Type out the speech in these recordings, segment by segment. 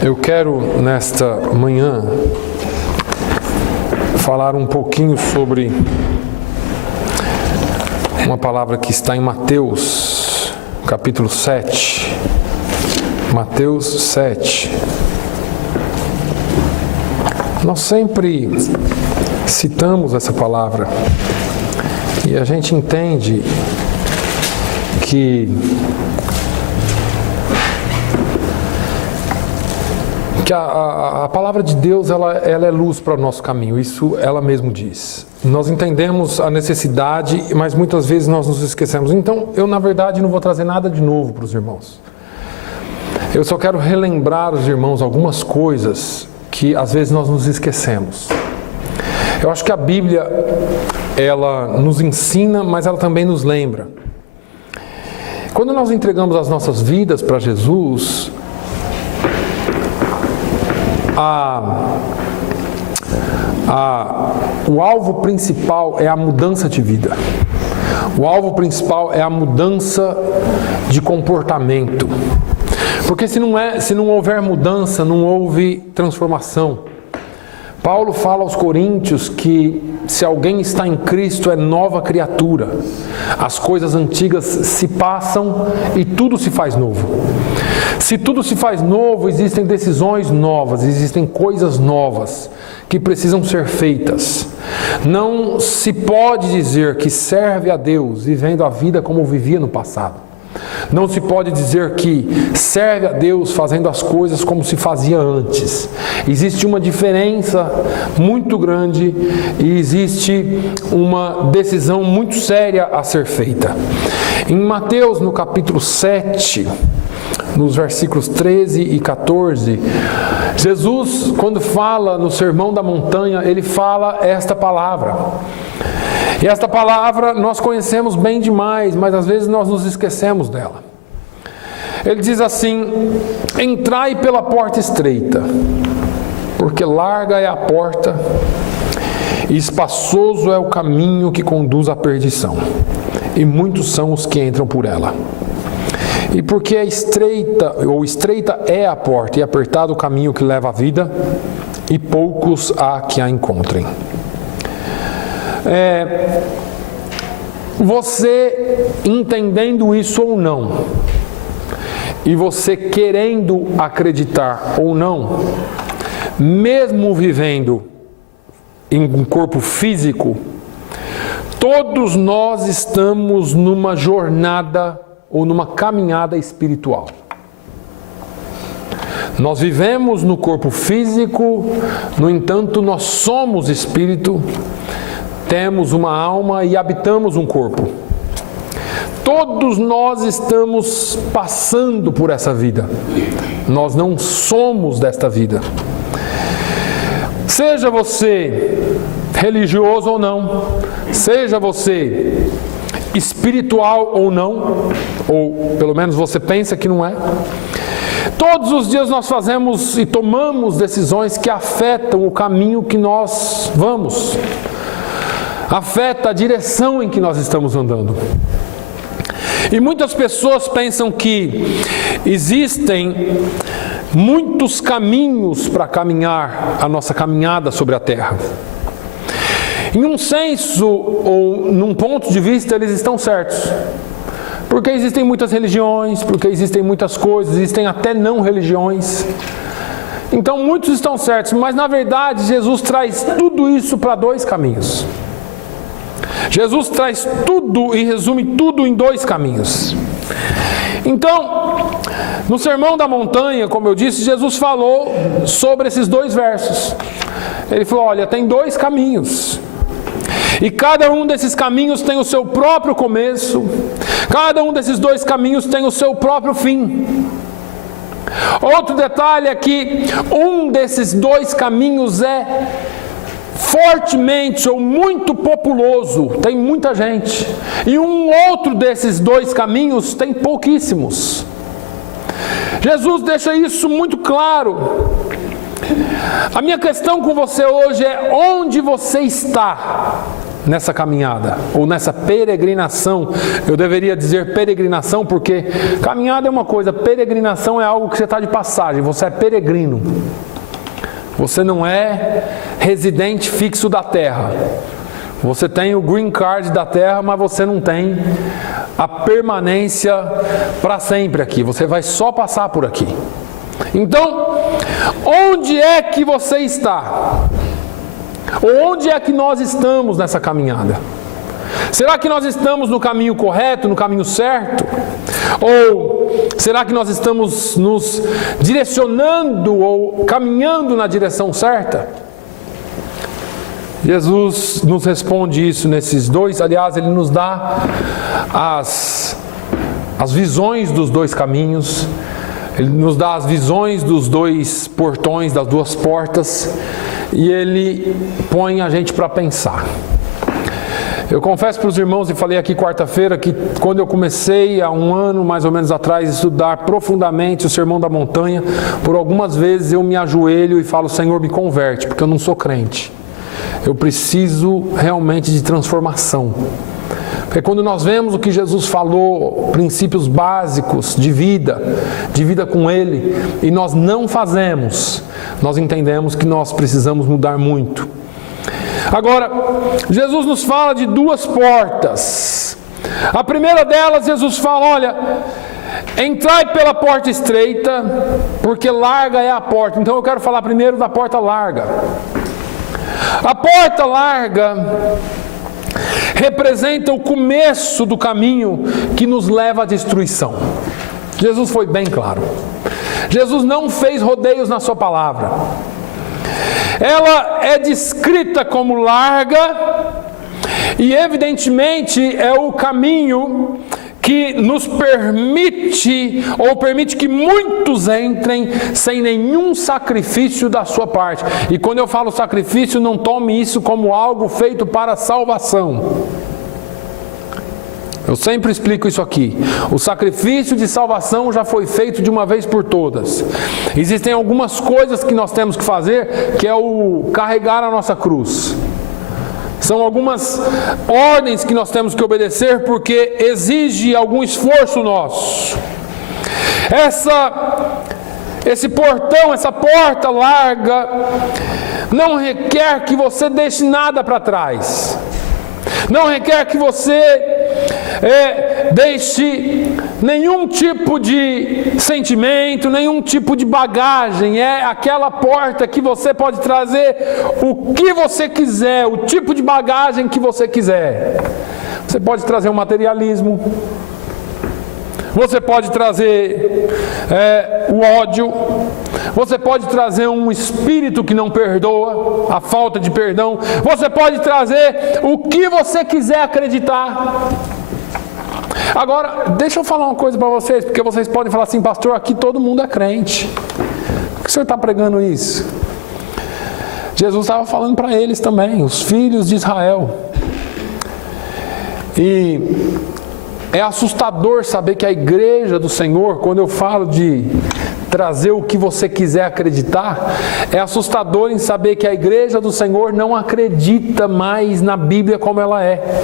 Eu quero, nesta manhã, falar um pouquinho sobre uma palavra que está em Mateus, capítulo 7. Mateus 7. Nós sempre citamos essa palavra e a gente entende que a palavra de Deus ela é luz para o nosso caminho, isso ela mesmo diz. Nós entendemos a necessidade, mas muitas vezes nós nos esquecemos. Então, eu na verdade não vou trazer nada de novo para os irmãos. Eu só quero relembrar os irmãos algumas coisas que às vezes nós nos esquecemos. Eu acho que a Bíblia, ela nos ensina, mas ela também nos lembra. Quando nós entregamos as nossas vidas para Jesus, o alvo principal é a mudança de vida. O alvo principal é a mudança de comportamento. Porque se não houver mudança, não houve transformação. Paulo fala aos Coríntios que se alguém está em Cristo é nova criatura. As coisas antigas se passam e tudo se faz novo. Se tudo se faz novo, existem decisões novas, existem coisas novas que precisam ser feitas. Não se pode dizer que serve a Deus vivendo a vida como vivia no passado. Não se pode dizer que serve a Deus fazendo as coisas como se fazia antes. Existe uma diferença muito grande e existe uma decisão muito séria a ser feita. Em Mateus, no capítulo 7, nos versículos 13 e 14, Jesus, quando fala no Sermão da Montanha, ele fala esta palavra. E esta palavra nós conhecemos bem demais, mas às vezes nós nos esquecemos dela. Ele diz assim: entrai pela porta estreita, porque larga é a porta e espaçoso é o caminho que conduz à perdição, e muitos são os que entram por ela. E porque estreita é a porta e apertado o caminho que leva à vida, e poucos há que a encontrem. Você entendendo isso ou não, e você querendo acreditar ou não, mesmo vivendo em um corpo físico, todos nós estamos numa jornada ou numa caminhada espiritual. Nós vivemos no corpo físico, no entanto, nós somos espírito, temos uma alma e habitamos um corpo. Todos nós estamos passando por essa vida. Nós não somos desta vida. Seja você religioso ou não, seja você espiritual ou não, ou pelo menos você pensa que não é, todos os dias nós fazemos e tomamos decisões que afetam o caminho que nós vamos. Afeta a direção em que nós estamos andando. E muitas pessoas pensam que existem muitos caminhos para caminhar a nossa caminhada sobre a terra. Em um senso ou num ponto de vista eles estão certos. Porque existem muitas religiões, porque existem muitas coisas, existem até não religiões. Então muitos estão certos, mas na verdade Jesus traz tudo isso para dois caminhos. Jesus traz tudo e resume tudo em dois caminhos. Então, no Sermão da Montanha, como eu disse, Jesus falou sobre esses dois versos. Ele falou: olha, tem dois caminhos. E cada um desses caminhos tem o seu próprio começo. Cada um desses dois caminhos tem o seu próprio fim. Outro detalhe é que um desses dois caminhos é fortemente ou muito populoso, tem muita gente, e um outro desses dois caminhos tem pouquíssimos. Jesus deixa isso muito claro. A minha questão com você hoje é: onde você está nessa caminhada, ou nessa peregrinação. Eu deveria dizer peregrinação, porque caminhada é uma coisa, peregrinação é algo que você está de passagem, você é peregrino. Você não é residente fixo da terra. Você tem o green card da terra, mas você não tem a permanência para sempre aqui. Você vai só passar por aqui. Então, onde é que você está? Ou onde é que nós estamos nessa caminhada? Será que nós estamos no caminho correto, no caminho certo? Ou será que nós estamos nos direcionando ou caminhando na direção certa? Jesus nos responde isso nesses dois, aliás, Ele nos dá as visões dos dois caminhos, Ele nos dá as visões dos dois portões, das duas portas, e Ele põe a gente para pensar. Eu confesso para os irmãos, e falei aqui quarta-feira, que quando eu comecei há um ano mais ou menos atrás a estudar profundamente o Sermão da Montanha, por algumas vezes eu me ajoelho e falo: Senhor, me converte, porque eu não sou crente. Eu preciso realmente de transformação. Porque quando nós vemos o que Jesus falou, princípios básicos de vida com Ele, e nós não fazemos, nós entendemos que nós precisamos mudar muito. Agora, Jesus nos fala de duas portas. A primeira delas, Jesus fala: olha, entrai pela porta estreita, porque larga é a porta. Então eu quero falar primeiro da porta larga. A porta larga representa o começo do caminho que nos leva à destruição. Jesus foi bem claro. Jesus não fez rodeios na sua palavra. Ela é descrita como larga e evidentemente é o caminho que nos permite, ou permite que muitos entrem sem nenhum sacrifício da sua parte. E quando eu falo sacrifício, não tome isso como algo feito para salvação. Eu sempre explico isso aqui. O sacrifício de salvação já foi feito de uma vez por todas. Existem algumas coisas que nós temos que fazer, que é o carregar a nossa cruz. São algumas ordens que nós temos que obedecer, porque exige algum esforço nosso. Esse portão, essa porta larga, não requer que você deixe nada para trás. Não requer que você deixe nenhum tipo de sentimento, nenhum tipo de bagagem. É aquela porta que você pode trazer o que você quiser, o tipo de bagagem que você quiser. Você pode trazer um materialismo, você pode trazer o ódio, você pode trazer um espírito que não perdoa, a falta de perdão, você pode trazer o que você quiser acreditar. Agora, deixa eu falar uma coisa para vocês, porque vocês podem falar assim: pastor, aqui todo mundo é crente. Por que o senhor está pregando isso? Jesus estava falando para eles também, os filhos de Israel. E é assustador saber que a igreja do Senhor, quando eu falo de trazer o que você quiser acreditar, é assustador em saber que a igreja do Senhor não acredita mais na Bíblia como ela é.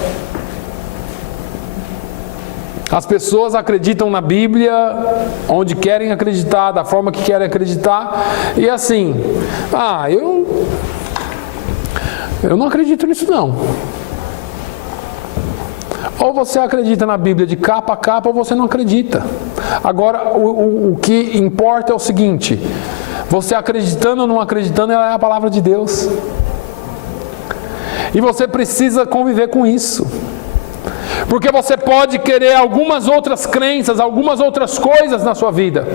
As pessoas acreditam na Bíblia onde querem acreditar, da forma que querem acreditar, e assim, eu não acredito nisso não. Ou você acredita na Bíblia de capa a capa, ou você não acredita. Agora, o que importa é o seguinte: você acreditando ou não acreditando, ela é a palavra de Deus. E você precisa conviver com isso. Porque você pode querer algumas outras crenças, algumas outras coisas na sua vida.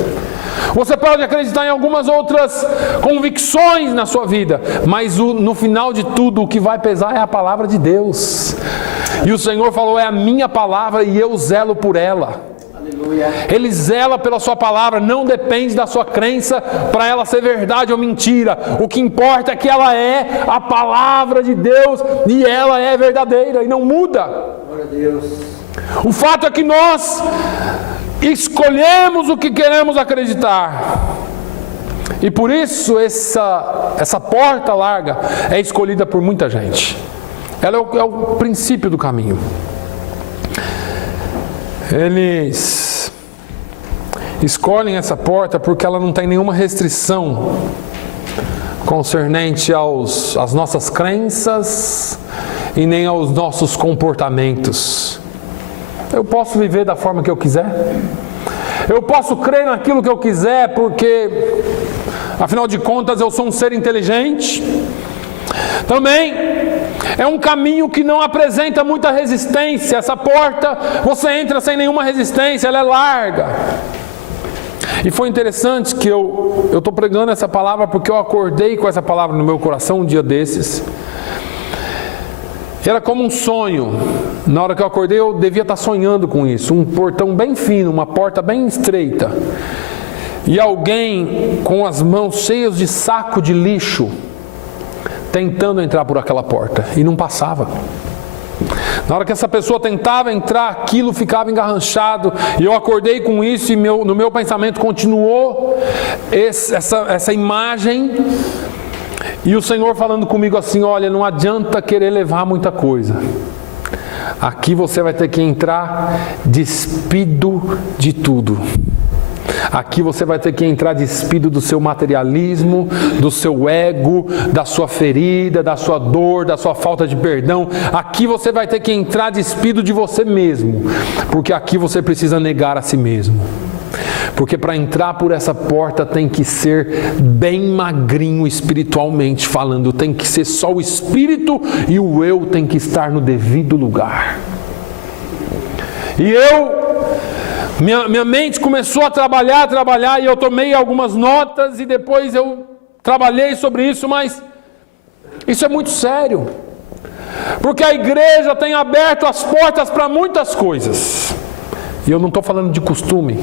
Você pode acreditar em algumas outras convicções na sua vida. Mas no final de tudo, o que vai pesar é a palavra de Deus. E o Senhor falou: é a minha palavra e eu zelo por ela. Aleluia. Ele zela pela sua palavra, não depende da sua crença para ela ser verdade ou mentira. O que importa é que ela é a palavra de Deus e ela é verdadeira e não muda. Glória a Deus. O fato é que nós escolhemos o que queremos acreditar. E por isso essa porta larga é escolhida por muita gente. Ela é o princípio do caminho. Eles escolhem essa porta porque ela não tem nenhuma restrição concernente às nossas crenças e nem aos nossos comportamentos. Eu posso viver da forma que eu quiser. Eu posso crer naquilo que eu quiser porque, afinal de contas, eu sou um ser inteligente. Também é um caminho que não apresenta muita resistência. Essa porta, você entra sem nenhuma resistência, ela é larga. E foi interessante que eu estou pregando essa palavra porque eu acordei com essa palavra no meu coração um dia desses. Era como um sonho. Na hora que eu acordei, eu devia estar sonhando com isso. Um portão bem fino, uma porta bem estreita. E alguém com as mãos cheias de saco de lixo, tentando entrar por aquela porta. E não passava. Na hora que essa pessoa tentava entrar, aquilo ficava engarranchado. E eu acordei com isso e no meu pensamento continuou essa imagem. E o Senhor falando comigo assim: olha, não adianta querer levar muita coisa. Aqui você vai ter que entrar despido de tudo. Aqui você vai ter que entrar despido do seu materialismo, do seu ego, da sua ferida, da sua dor, da sua falta de perdão. Aqui você vai ter que entrar despido de você mesmo, porque aqui você precisa negar a si mesmo. Porque para entrar por essa porta tem que ser bem magrinho espiritualmente falando, tem que ser só o espírito e o eu tem que estar no devido lugar. E minha mente começou a trabalhar e eu tomei algumas notas e depois eu trabalhei sobre isso, mas isso é muito sério. Porque a igreja tem aberto as portas para muitas coisas. E eu não estou falando de costume,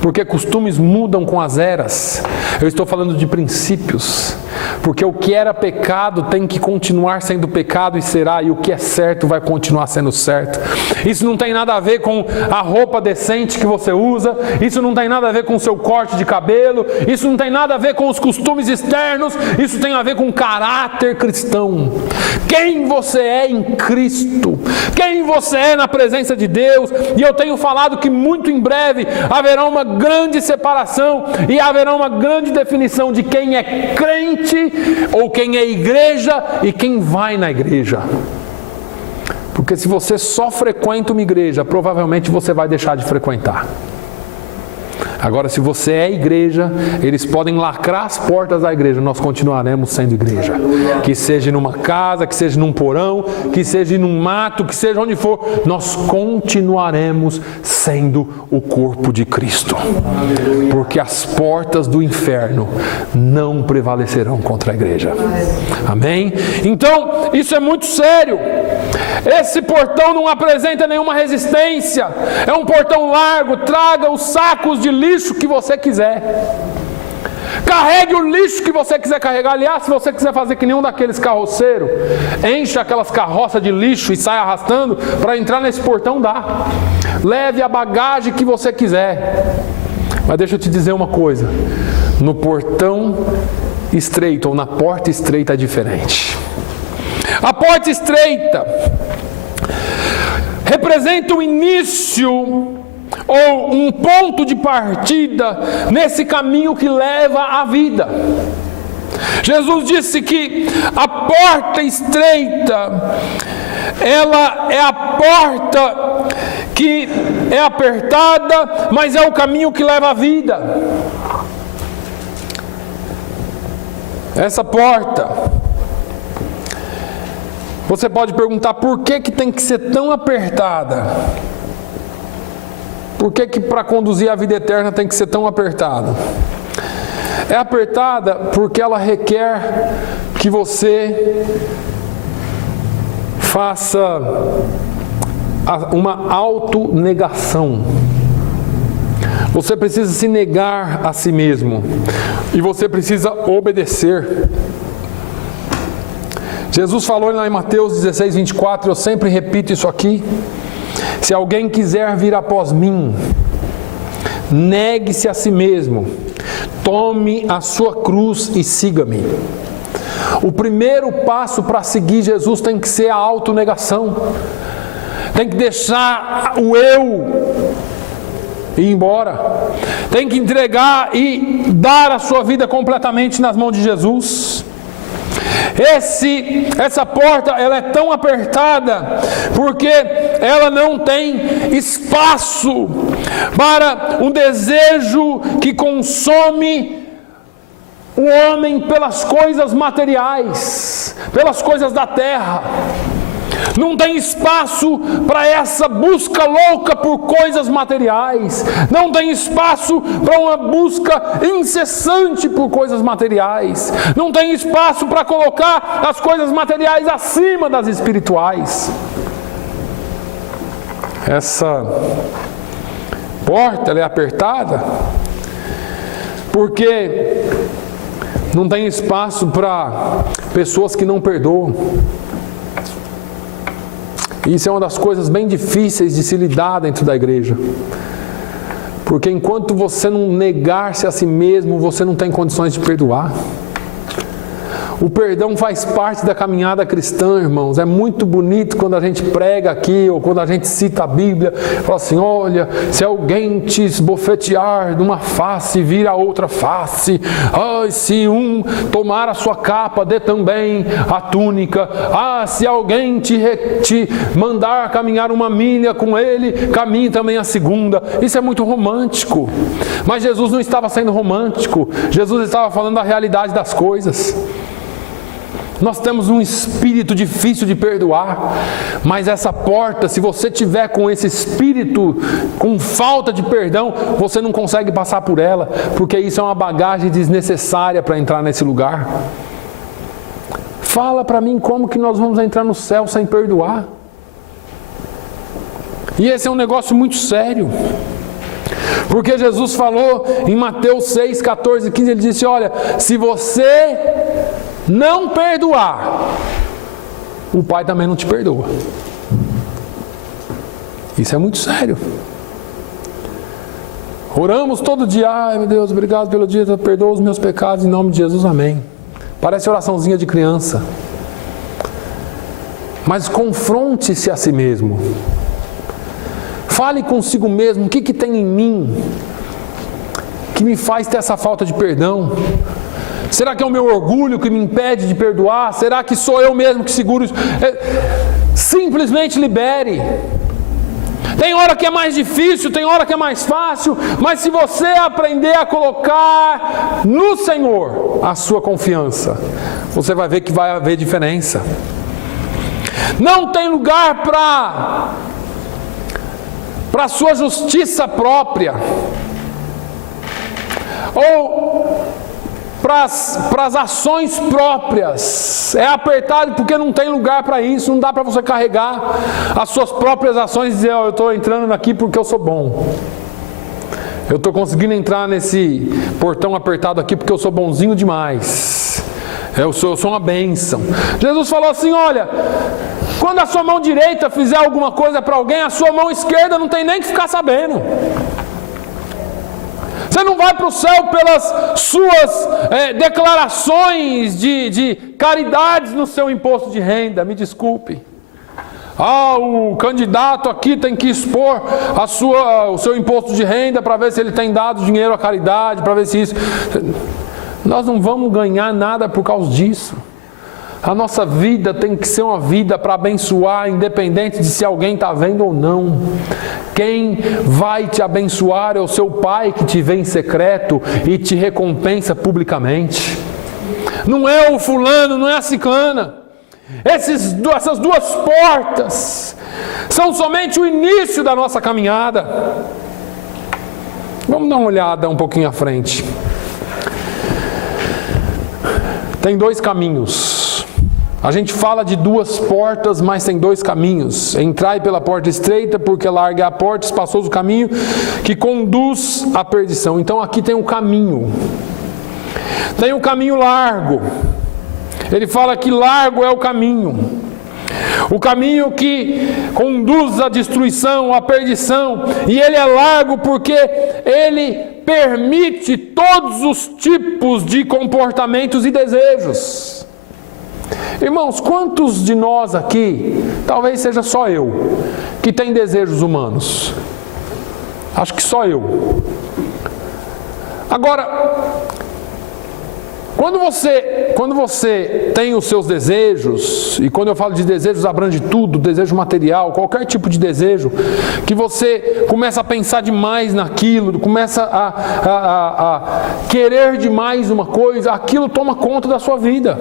porque costumes mudam com as eras. Eu estou falando de princípios, porque o que era pecado tem que continuar sendo pecado e será, e o que é certo vai continuar sendo certo. Isso não tem nada a ver com a roupa decente que você usa, isso não tem nada a ver com o seu corte de cabelo, isso não tem nada a ver com os costumes externos, isso tem a ver com caráter cristão. Quem você é em Cristo, quem você é na presença de Deus. E eu tenho falado que muito em breve haverá uma grande separação e haverá uma grande definição de quem é crente ou quem é igreja e quem vai na igreja. Porque se você só frequenta uma igreja, provavelmente você vai deixar de frequentar. Agora, se você é igreja, eles podem lacrar as portas da igreja, nós continuaremos sendo igreja. Que seja numa casa, que seja num porão, que seja num mato, que seja onde for, nós continuaremos sendo o corpo de Cristo. Porque as portas do inferno não prevalecerão contra a igreja. Amém? Então, isso é muito sério. Esse portão não apresenta nenhuma resistência. É um portão largo. Traga os sacos de lixo que você quiser. Carregue o lixo que você quiser carregar. Aliás, se você quiser fazer que nenhum daqueles carroceiros, encha aquelas carroças de lixo e sai arrastando para entrar nesse portão, dá. Leve a bagagem que você quiser. Mas deixa eu te dizer uma coisa: no portão estreito ou na porta estreita é diferente. A porta estreita representa o início ou um ponto de partida nesse caminho que leva à vida. Jesus disse que a porta estreita, ela é a porta que é apertada, mas é o caminho que leva à vida. Essa porta, você pode perguntar por que tem que ser tão apertada? Por que para conduzir a vida eterna tem que ser tão apertada? É apertada porque ela requer que você faça uma autonegação. Você precisa se negar a si mesmo e você precisa obedecer. Jesus falou lá em Mateus 16, 24, eu sempre repito isso aqui: se alguém quiser vir após mim, negue-se a si mesmo, tome a sua cruz e siga-me. O primeiro passo para seguir Jesus tem que ser a autonegação. Tem que deixar o eu ir embora. Tem que entregar e dar a sua vida completamente nas mãos de Jesus. Essa porta, ela é tão apertada porque ela não tem espaço para um desejo que consome o homem pelas coisas materiais, pelas coisas da terra. Não tem espaço para essa busca louca por coisas materiais. Não tem espaço para uma busca incessante por coisas materiais. Não tem espaço para colocar as coisas materiais acima das espirituais. Essa porta, ela é apertada porque não tem espaço para pessoas que não perdoam. Isso é uma das coisas bem difíceis de se lidar dentro da igreja. Porque enquanto você não negar-se a si mesmo, você não tem condições de perdoar. O perdão faz parte da caminhada cristã, irmãos. É muito bonito quando a gente prega aqui, ou quando a gente cita a Bíblia, fala assim, olha, se alguém te esbofetear de uma face, vira a outra face. Ai, se um tomar a sua capa, dê também a túnica. Ah, se alguém te mandar caminhar uma milha com ele, caminhe também a segunda. Isso é muito romântico. Mas Jesus não estava sendo romântico. Jesus estava falando da realidade das coisas. Nós temos um espírito difícil de perdoar, mas essa porta, se você tiver com esse espírito, com falta de perdão, você não consegue passar por ela, porque isso é uma bagagem desnecessária para entrar nesse lugar. Fala para mim como que nós vamos entrar no céu sem perdoar. E esse é um negócio muito sério. Porque Jesus falou em Mateus 6, 14, 15, ele disse, olha, se você não perdoar, o Pai também não te perdoa. Isso é muito sério. Oramos todo dia, ai meu Deus, obrigado pelo dia, perdoa os meus pecados em nome de Jesus, amém. Parece oraçãozinha de criança. Mas confronte-se a si mesmo. Fale consigo mesmo, o que tem em mim que me faz ter essa falta de perdão? Será que é o meu orgulho que me impede de perdoar? Será que sou eu mesmo que seguro isso? Simplesmente libere. Tem hora que é mais difícil, tem hora que é mais fácil, mas se você aprender a colocar no Senhor a sua confiança, você vai ver que vai haver diferença. Não tem lugar para a sua justiça própria, ou para as ações próprias. É apertado porque não tem lugar para isso. Não dá para você carregar as suas próprias ações e dizer, eu estou entrando aqui porque eu sou bom. Eu estou conseguindo entrar nesse portão apertado aqui porque eu sou bonzinho demais. Eu sou uma bênção. Jesus falou assim, olha, quando a sua mão direita fizer alguma coisa para alguém, a sua mão esquerda não tem nem que ficar sabendo. Você não vai para o céu pelas suas declarações de caridades no seu imposto de renda, me desculpe. Ah, o candidato aqui tem que expor o seu imposto de renda para ver se ele tem dado dinheiro à caridade, para ver se isso... Nós não vamos ganhar nada por causa disso. A nossa vida tem que ser uma vida para abençoar, independente de se alguém está vendo ou não. Quem vai te abençoar é o seu Pai que te vê em secreto e te recompensa publicamente. Não é o fulano, não é a ciclana. Essas duas portas são somente o início da nossa caminhada. Vamos dar uma olhada um pouquinho à frente. Tem dois caminhos. A gente fala de duas portas, mas tem dois caminhos. Entrai pela porta estreita, porque larga é a porta, espaçoso o caminho que conduz à perdição. Então aqui tem um caminho. Tem um caminho largo. Ele fala que largo é o caminho. O caminho que conduz à destruição, à perdição. E ele é largo porque ele permite todos os tipos de comportamentos e desejos. Irmãos, quantos de nós aqui, talvez seja só eu, que tem desejos humanos? Acho que só eu. Agora, quando você tem os seus desejos, e quando eu falo de desejos abrange tudo, desejo material, qualquer tipo de desejo, que você começa a pensar demais naquilo, começa a querer demais uma coisa, aquilo toma conta da sua vida.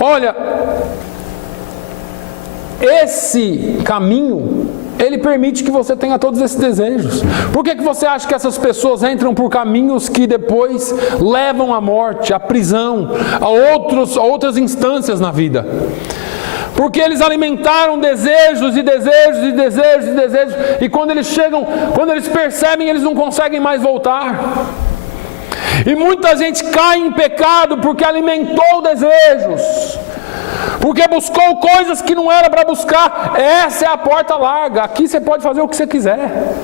Olha, esse caminho, ele permite que você tenha todos esses desejos. Por que você acha que essas pessoas entram por caminhos que depois levam à morte, à prisão, a outras instâncias na vida? Porque eles alimentaram desejos e desejos e desejos e desejos, e quando eles percebem, eles não conseguem mais voltar. E muita gente cai em pecado porque alimentou desejos, porque buscou coisas que não era para buscar. Essa é a porta larga. Aqui você pode fazer o que você quiser.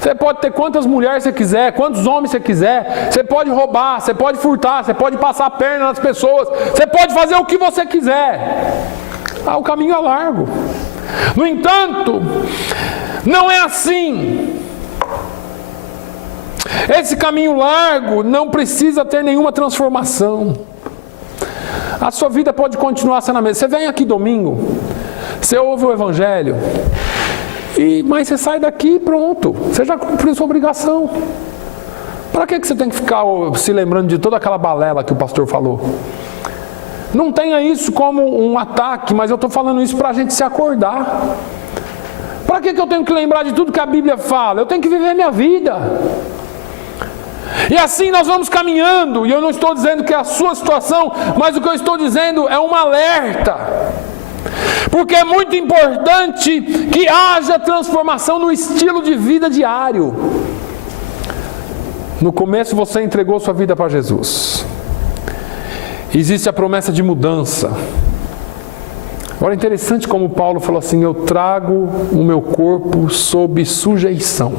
Você pode ter quantas mulheres você quiser, quantos homens você quiser. Você pode roubar, você pode furtar, você pode passar a perna nas pessoas. Você pode fazer o que você quiser. O caminho é largo. No entanto, não é assim. Esse caminho largo não precisa ter nenhuma transformação. A sua vida pode continuar sendo a mesma. Você vem aqui domingo, você ouve o Evangelho, mas você sai daqui e pronto. Você já cumpriu sua obrigação. Para que você tem que ficar se lembrando de toda aquela balela que o pastor falou? Não tenha isso como um ataque, mas eu estou falando isso para a gente se acordar. Para que eu tenho que lembrar de tudo que a Bíblia fala? Eu tenho que viver minha vida. E assim nós vamos caminhando, e eu não estou dizendo que é a sua situação, mas o que eu estou dizendo é um alerta. Porque é muito importante que haja transformação no estilo de vida diário. No começo você entregou sua vida para Jesus. Existe a promessa de mudança. Agora é interessante como Paulo falou assim: eu trago o meu corpo sob sujeição,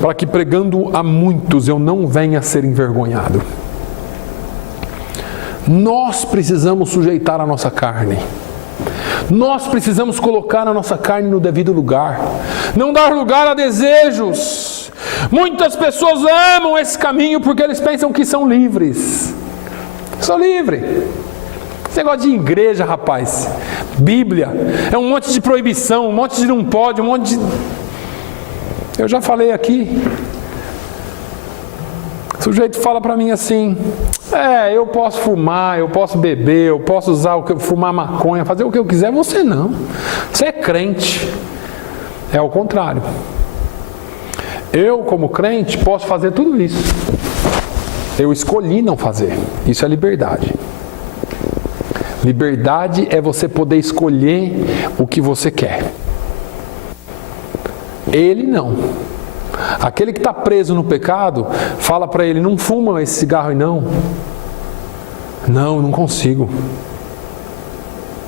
para que pregando a muitos eu não venha a ser envergonhado. Nós precisamos sujeitar a nossa carne. Nós precisamos colocar a nossa carne no devido lugar. Não dar lugar a desejos. Muitas pessoas amam esse caminho porque eles pensam que são livres. Sou livre. Esse negócio de igreja, rapaz, Bíblia, é um monte de proibição, um monte de não pode, um monte de... Eu já falei aqui. O sujeito fala para mim assim: eu posso fumar, eu posso beber, eu posso fumar maconha, fazer o que eu quiser. Você não. Você é crente. É o contrário. Eu, como crente, posso fazer tudo isso. Eu escolhi não fazer. Isso é liberdade. Liberdade é você poder escolher o que você quer. Ele não. Aquele que está preso no pecado, fala para ele: não fuma esse cigarro aí não. Não consigo.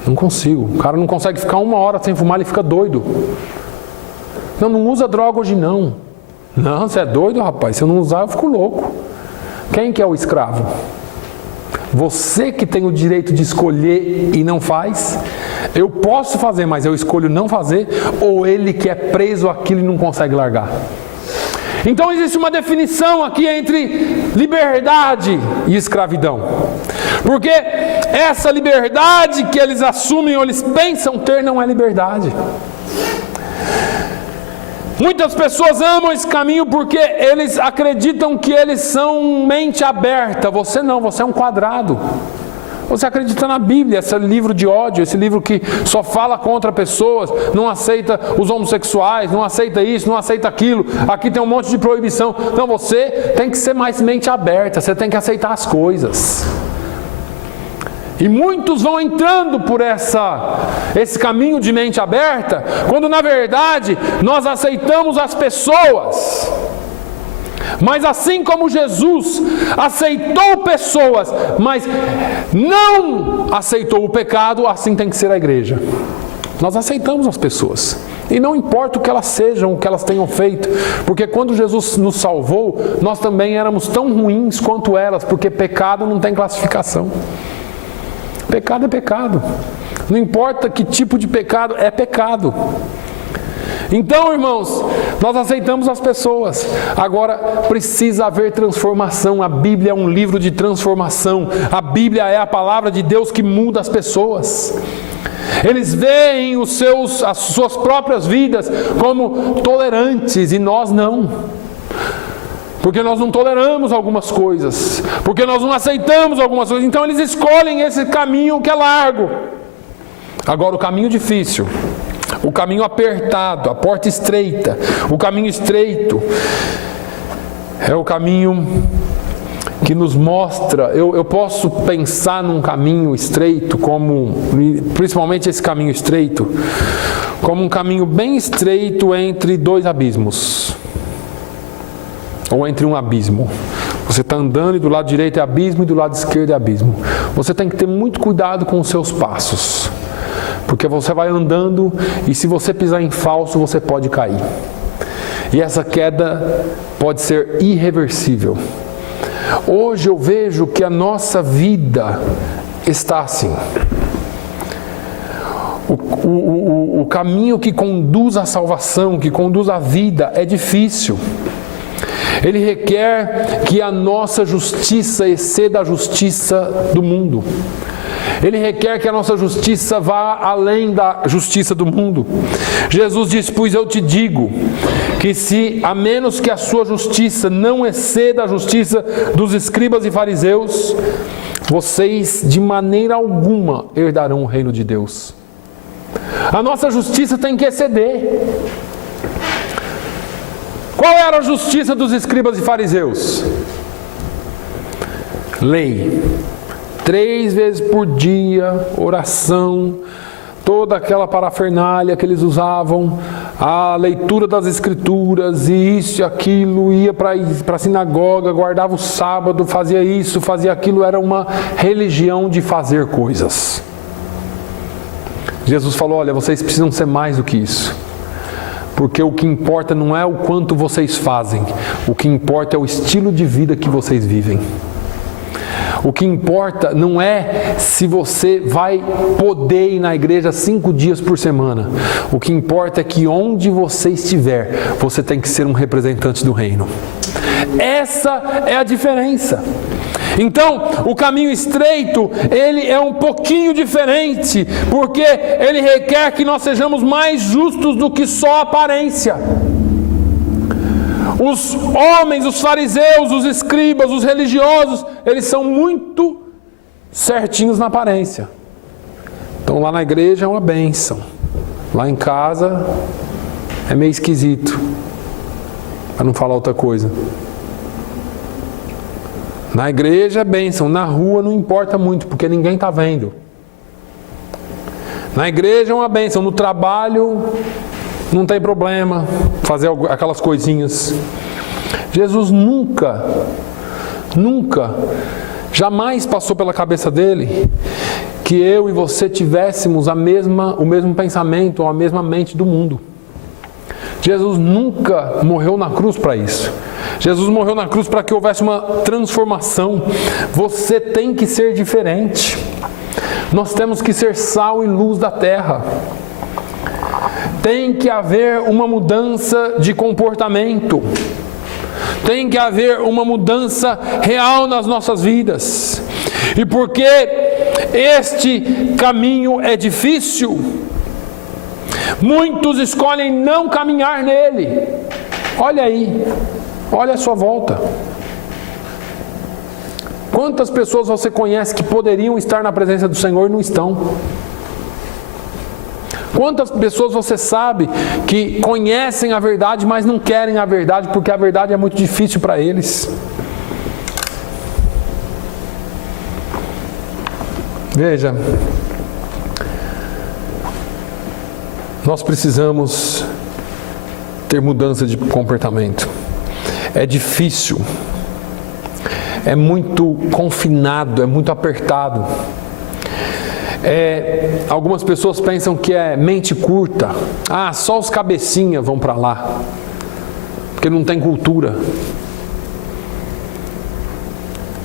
Não consigo. O cara não consegue ficar 1 hora sem fumar, ele fica doido. Não usa droga hoje não. Não, você é doido, rapaz. Se eu não usar, eu fico louco. Quem que é o escravo? Você que tem o direito de escolher e não faz. Eu posso fazer, mas eu escolho não fazer. Ou ele que é preso àquilo e não consegue largar. Então existe uma definição aqui entre liberdade e escravidão. Porque essa liberdade que eles assumem ou eles pensam ter não é liberdade. Muitas pessoas amam esse caminho porque eles acreditam que eles são mente aberta. Você não, você é um quadrado. Você acredita na Bíblia, esse livro de ódio, esse livro que só fala contra pessoas, não aceita os homossexuais, não aceita isso, não aceita aquilo, aqui tem um monte de proibição. Não, você tem que ser mais mente aberta, você tem que aceitar as coisas. E muitos vão entrando por esse caminho de mente aberta, quando na verdade nós aceitamos as pessoas. Mas assim como Jesus aceitou pessoas, mas não aceitou o pecado, assim tem que ser a igreja. Nós aceitamos as pessoas, E não importa o que elas sejam, o que elas tenham feito, porque quando Jesus nos salvou, nós também éramos tão ruins quanto elas, porque pecado não tem classificação. Pecado é pecado. Não importa que tipo de pecado, é pecado. Então, irmãos, nós aceitamos as pessoas. Agora, precisa haver transformação. A Bíblia é um livro de transformação. A Bíblia é a palavra de Deus que muda as pessoas. Eles veem as suas próprias vidas como tolerantes e nós não. Porque nós não toleramos algumas coisas. Porque nós não aceitamos algumas coisas. Então eles escolhem esse caminho que é largo. Agora o caminho difícil, o caminho apertado, a porta estreita, o caminho estreito é o caminho que nos mostra, eu posso pensar num caminho estreito, principalmente esse caminho estreito, como um caminho bem estreito entre dois abismos, ou entre um abismo. Você está andando e do lado direito é abismo e do lado esquerdo é abismo. Você tem que ter muito cuidado com os seus passos, porque você vai andando e se você pisar em falso, você pode cair. E essa queda pode ser irreversível. Hoje eu vejo que a nossa vida está assim. O caminho que conduz à salvação, que conduz à vida, é difícil. Ele requer que a nossa justiça exceda a justiça do mundo. Ele requer que a nossa justiça vá além da justiça do mundo. Jesus diz: pois eu te digo, que se a menos que a sua justiça não exceda a justiça dos escribas e fariseus, vocês de maneira alguma herdarão o reino de Deus. A nossa justiça tem que exceder. Qual era a justiça dos escribas e fariseus? Lei. 3 vezes por dia, oração, toda aquela parafernália que eles usavam, a leitura das escrituras, e isso e aquilo, ia para a sinagoga, guardava o sábado, fazia isso, fazia aquilo, era uma religião de fazer coisas. Jesus falou: olha, vocês precisam ser mais do que isso, porque o que importa não é o quanto vocês fazem, o que importa é o estilo de vida que vocês vivem. O que importa não é se você vai poder ir na igreja 5 dias por semana. O que importa é que onde você estiver, você tem que ser um representante do reino. Essa é a diferença. Então, o caminho estreito, ele é um pouquinho diferente, porque ele requer que nós sejamos mais justos do que só a aparência. Os homens, os fariseus, os escribas, os religiosos, eles são muito certinhos na aparência. Então lá na igreja é uma bênção, lá em casa é meio esquisito, para não falar outra coisa. Na igreja é bênção, na rua não importa muito, porque ninguém está vendo. Na igreja é uma bênção, no trabalho não tem problema fazer aquelas coisinhas. Jesus nunca, jamais passou pela cabeça dele que eu e você tivéssemos o mesmo pensamento ou a mesma mente do mundo. Jesus nunca morreu na cruz para isso. Jesus morreu na cruz para que houvesse uma transformação. Você tem que ser diferente. Nós temos que ser sal e luz da terra. Tem que haver uma mudança de comportamento. Tem que haver uma mudança real nas nossas vidas. E porque este caminho é difícil, muitos escolhem não caminhar nele. Olha aí, olha a sua volta. Quantas pessoas você conhece que poderiam estar na presença do Senhor e não estão? Quantas pessoas você sabe que conhecem a verdade, mas não querem a verdade, porque a verdade é muito difícil para eles? Veja, nós precisamos ter mudança de comportamento. É difícil, é muito confinado, é muito apertado. Algumas pessoas pensam que é mente curta. Só os cabecinha vão para lá, porque não tem cultura.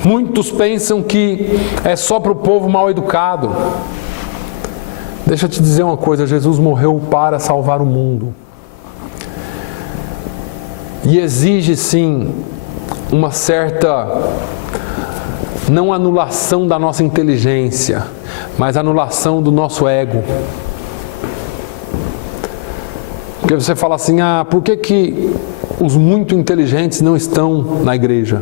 Muitos pensam que é só para o povo mal educado. Deixa eu te dizer uma coisa, Jesus morreu para salvar o mundo. E exige sim uma certa, não anulação da nossa inteligência, mas anulação do nosso ego. Porque você fala assim, por que os muito inteligentes não estão na igreja?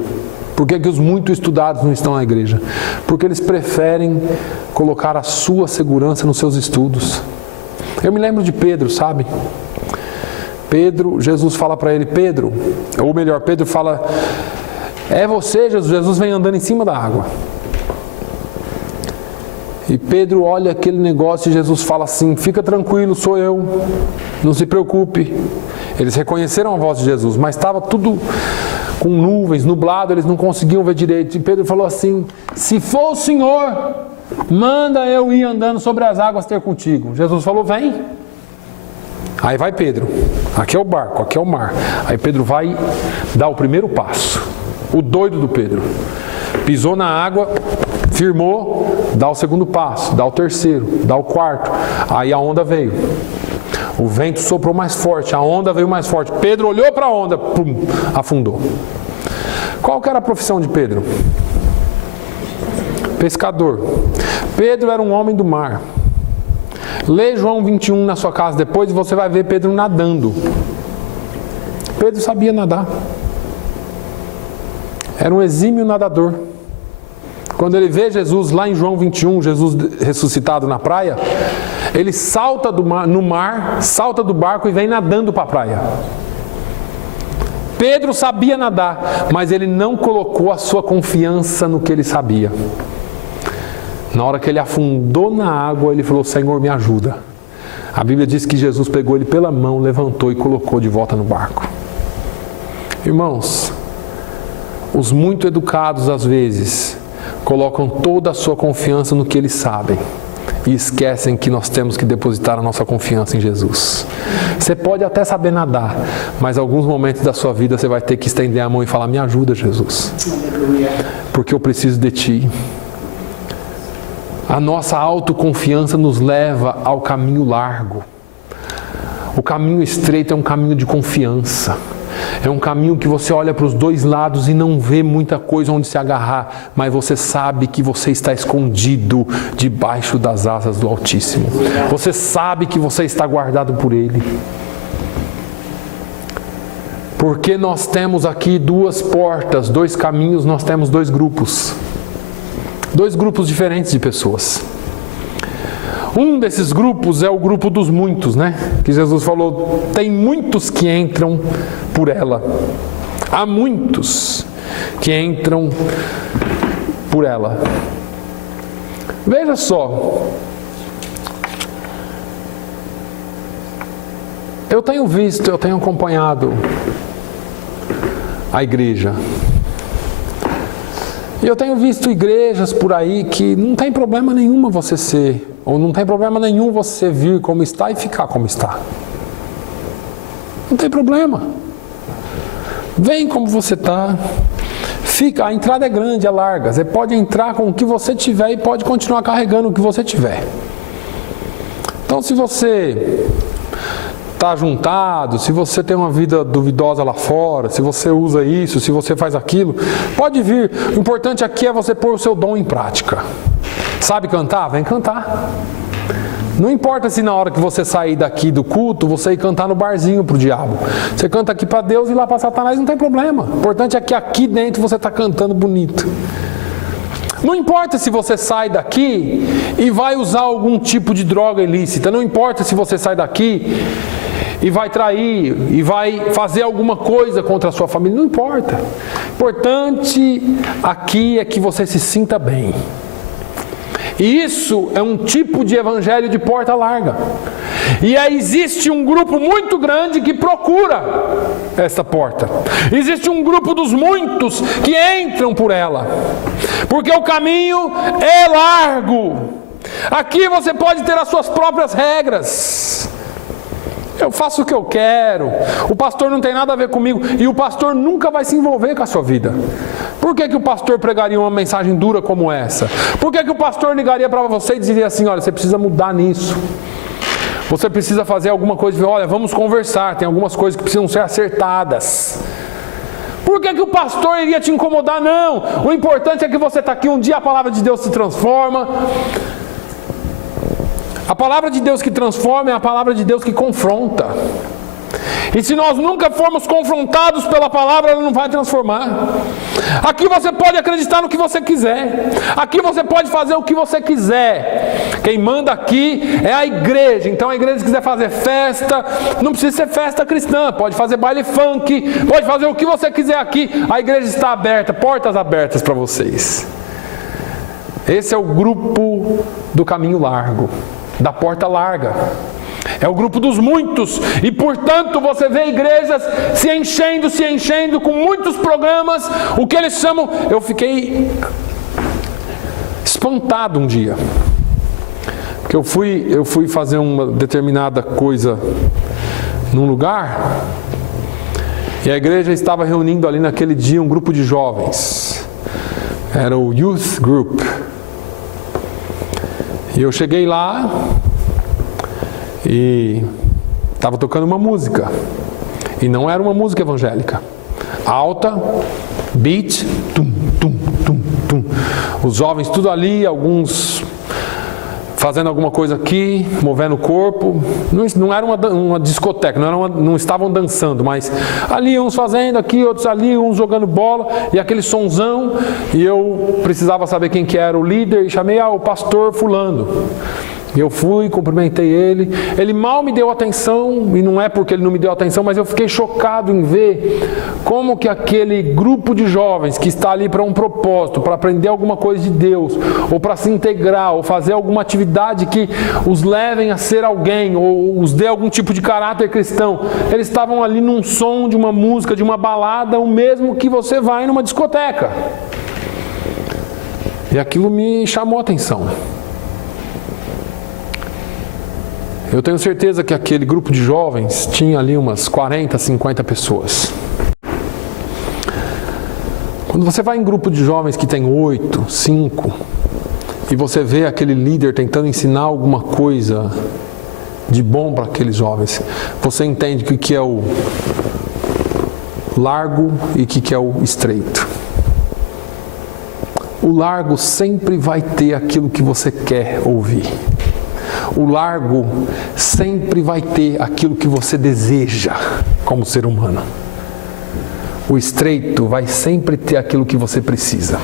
Por que os muito estudados não estão na igreja? Porque eles preferem colocar a sua segurança nos seus estudos. Eu me lembro de Pedro, sabe? Pedro, Jesus fala para ele, Pedro fala, é você, Jesus? Jesus vem andando em cima da água. E Pedro olha aquele negócio e Jesus fala assim, fica tranquilo, sou eu, não se preocupe. Eles reconheceram a voz de Jesus, mas estava tudo com nuvens, nublado, eles não conseguiam ver direito. E Pedro falou assim, se for o Senhor, manda eu ir andando sobre as águas ter contigo. Jesus falou, vem. Aí vai Pedro, aqui é o barco, aqui é o mar. Aí Pedro vai dar o primeiro passo, o doido do Pedro. Pisou na água, firmou, dá o segundo passo, dá o terceiro, dá o quarto. Aí a onda veio. O vento soprou mais forte, a onda veio mais forte. Pedro olhou para a onda, pum, afundou. Qual que era a profissão de Pedro? Pescador. Pedro era um homem do mar. Lê João 21 na sua casa depois e você vai ver Pedro nadando. Pedro sabia nadar. Era um exímio nadador. Quando ele vê Jesus lá em João 21, Jesus ressuscitado na praia, ele salta no mar, salta do barco e vem nadando para a praia. Pedro sabia nadar, mas ele não colocou a sua confiança no que ele sabia. Na hora que ele afundou na água, ele falou, Senhor, me ajuda. A Bíblia diz que Jesus pegou ele pela mão, levantou e colocou de volta no barco. Irmãos, os muito educados às vezes colocam toda a sua confiança no que eles sabem e esquecem que nós temos que depositar a nossa confiança em Jesus. Você pode até saber nadar, mas em alguns momentos da sua vida você vai ter que estender a mão e falar, me ajuda, Jesus, porque eu preciso de Ti. A nossa autoconfiança nos leva ao caminho largo. O caminho estreito é um caminho de confiança. É um caminho que você olha para os dois lados e não vê muita coisa onde se agarrar, mas você sabe que você está escondido debaixo das asas do Altíssimo. Você sabe que você está guardado por Ele. Porque nós temos aqui duas portas, dois caminhos, nós temos dois grupos. Dois grupos diferentes de pessoas. Um desses grupos é o grupo dos muitos, né? Que Jesus falou, tem muitos que entram por ela. Há muitos que entram por ela. Veja só. Eu tenho acompanhado a igreja. E eu tenho visto igrejas por aí que não tem problema nenhum você ser, ou não tem problema nenhum você vir como está e ficar como está. Não tem problema. Vem como você está. Fica, a entrada é grande, é larga. Você pode entrar com o que você tiver e pode continuar carregando o que você tiver. Então, se você está juntado, se você tem uma vida duvidosa lá fora, se você usa isso, se você faz aquilo, pode vir. O importante aqui é você pôr o seu dom em prática. Sabe cantar? Vem cantar. Não importa se na hora que você sair daqui do culto, você ir cantar no barzinho para o diabo. Você canta aqui para Deus e lá para Satanás, não tem problema. O importante é que aqui dentro você está cantando bonito. Não importa se você sai daqui e vai usar algum tipo de droga ilícita. Não importa se você sai daqui e vai trair, e vai fazer alguma coisa contra a sua família. Não importa. O importante aqui é que você se sinta bem. E isso é um tipo de evangelho de porta larga. E aí existe um grupo muito grande que procura essa porta. Existe um grupo dos muitos que entram por ela. Porque o caminho é largo. Aqui você pode ter as suas próprias regras. Eu faço o que eu quero. O pastor não tem nada a ver comigo. E o pastor nunca vai se envolver com a sua vida. Por que o pastor pregaria uma mensagem dura como essa? Por que o pastor ligaria para você e diria assim: olha, você precisa mudar nisso. Você precisa fazer alguma coisa. Olha, vamos conversar. Tem algumas coisas que precisam ser acertadas. Por que o pastor iria te incomodar? Não. O importante é que você está aqui. Um dia a palavra de Deus se transforma. A palavra de Deus que transforma é a palavra de Deus que confronta. E se nós nunca formos confrontados pela palavra, ela não vai transformar. Aqui você pode acreditar no que você quiser. Aqui você pode fazer o que você quiser. Quem manda aqui é a igreja. Então a igreja, se quiser fazer festa, não precisa ser festa cristã. Pode fazer baile funk, pode fazer o que você quiser aqui. A igreja está aberta, portas abertas para vocês. Esse é o grupo do caminho largo, da porta larga. É o grupo dos muitos. E portanto você vê igrejas se enchendo com muitos programas. O que eles chamam... Eu fiquei espantado um dia, porque eu fui fazer uma determinada coisa num lugar, e a igreja estava reunindo ali naquele dia um grupo de jovens. Era o Youth Group. E eu cheguei lá e estava tocando uma música. E não era uma música evangélica. Alta, beat, tum, tum, tum, tum. Os jovens tudo ali, alguns fazendo alguma coisa aqui, movendo o corpo. Não era uma discoteca, não estavam dançando, mas ali uns fazendo aqui, outros ali, uns jogando bola, e aquele sonzão. E eu precisava saber quem que era o líder, e chamei o pastor fulano. E eu fui, cumprimentei ele. Ele mal me deu atenção, e não é porque ele não me deu atenção, mas eu fiquei chocado em ver como que aquele grupo de jovens que está ali para um propósito, para aprender alguma coisa de Deus, ou para se integrar, ou fazer alguma atividade que os levem a ser alguém, ou os dê algum tipo de caráter cristão, eles estavam ali num som de uma música, de uma balada, o mesmo que você vai numa discoteca. E aquilo me chamou a atenção. Eu tenho certeza que aquele grupo de jovens tinha ali umas 40, 50 pessoas. Quando você vai em grupo de jovens que tem 8, 5, e você vê aquele líder tentando ensinar alguma coisa de bom para aqueles jovens, você entende o que é o largo e o que é o estreito. O largo sempre vai ter aquilo que você quer ouvir. O largo sempre vai ter aquilo que você deseja como ser humano. O estreito vai sempre ter aquilo que você precisa.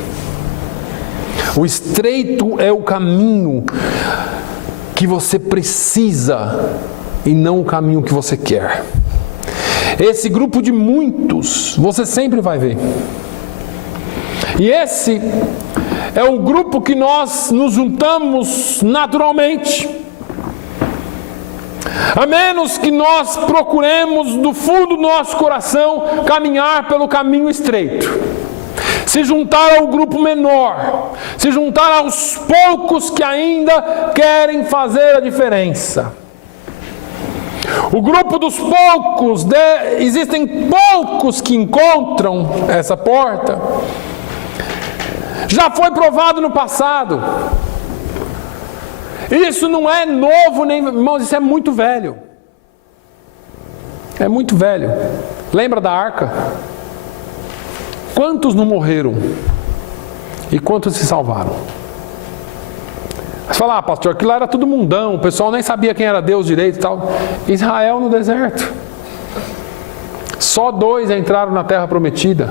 O estreito é o caminho que você precisa e não o caminho que você quer. Esse grupo de muitos você sempre vai ver. E esse é o grupo que nós nos juntamos naturalmente. A menos que nós procuremos do fundo do nosso coração caminhar pelo caminho estreito. Se juntar ao grupo menor, se juntar aos poucos que ainda querem fazer a diferença. O grupo dos poucos, existem poucos que encontram essa porta. Já foi provado no passado. Isso não é novo, nem, irmãos, isso é muito velho. É muito velho. Lembra da arca? Quantos não morreram? E quantos se salvaram? Você fala, pastor, aquilo lá era tudo mundão, o pessoal nem sabia quem era Deus direito e tal. Israel no deserto. Só 2 entraram na terra prometida.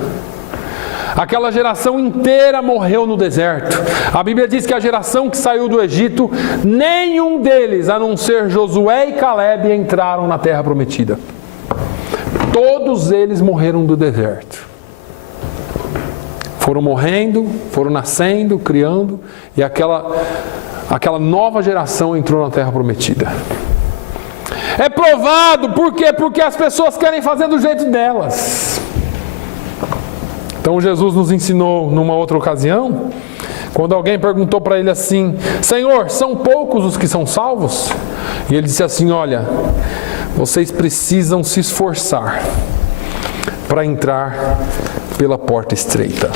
Aquela geração inteira morreu no deserto. A Bíblia diz que a geração que saiu do Egito, nenhum deles, a não ser Josué e Calebe, entraram na terra prometida. Todos eles morreram no deserto. Foram morrendo, foram nascendo, criando, e aquela nova geração entrou na terra prometida. É provado, por quê? Porque as pessoas querem fazer do jeito delas. Então Jesus nos ensinou numa outra ocasião, Quando alguém perguntou para ele assim: Senhor, são poucos os que são salvos? E ele disse assim: olha, vocês precisam se esforçar para entrar pela porta estreita.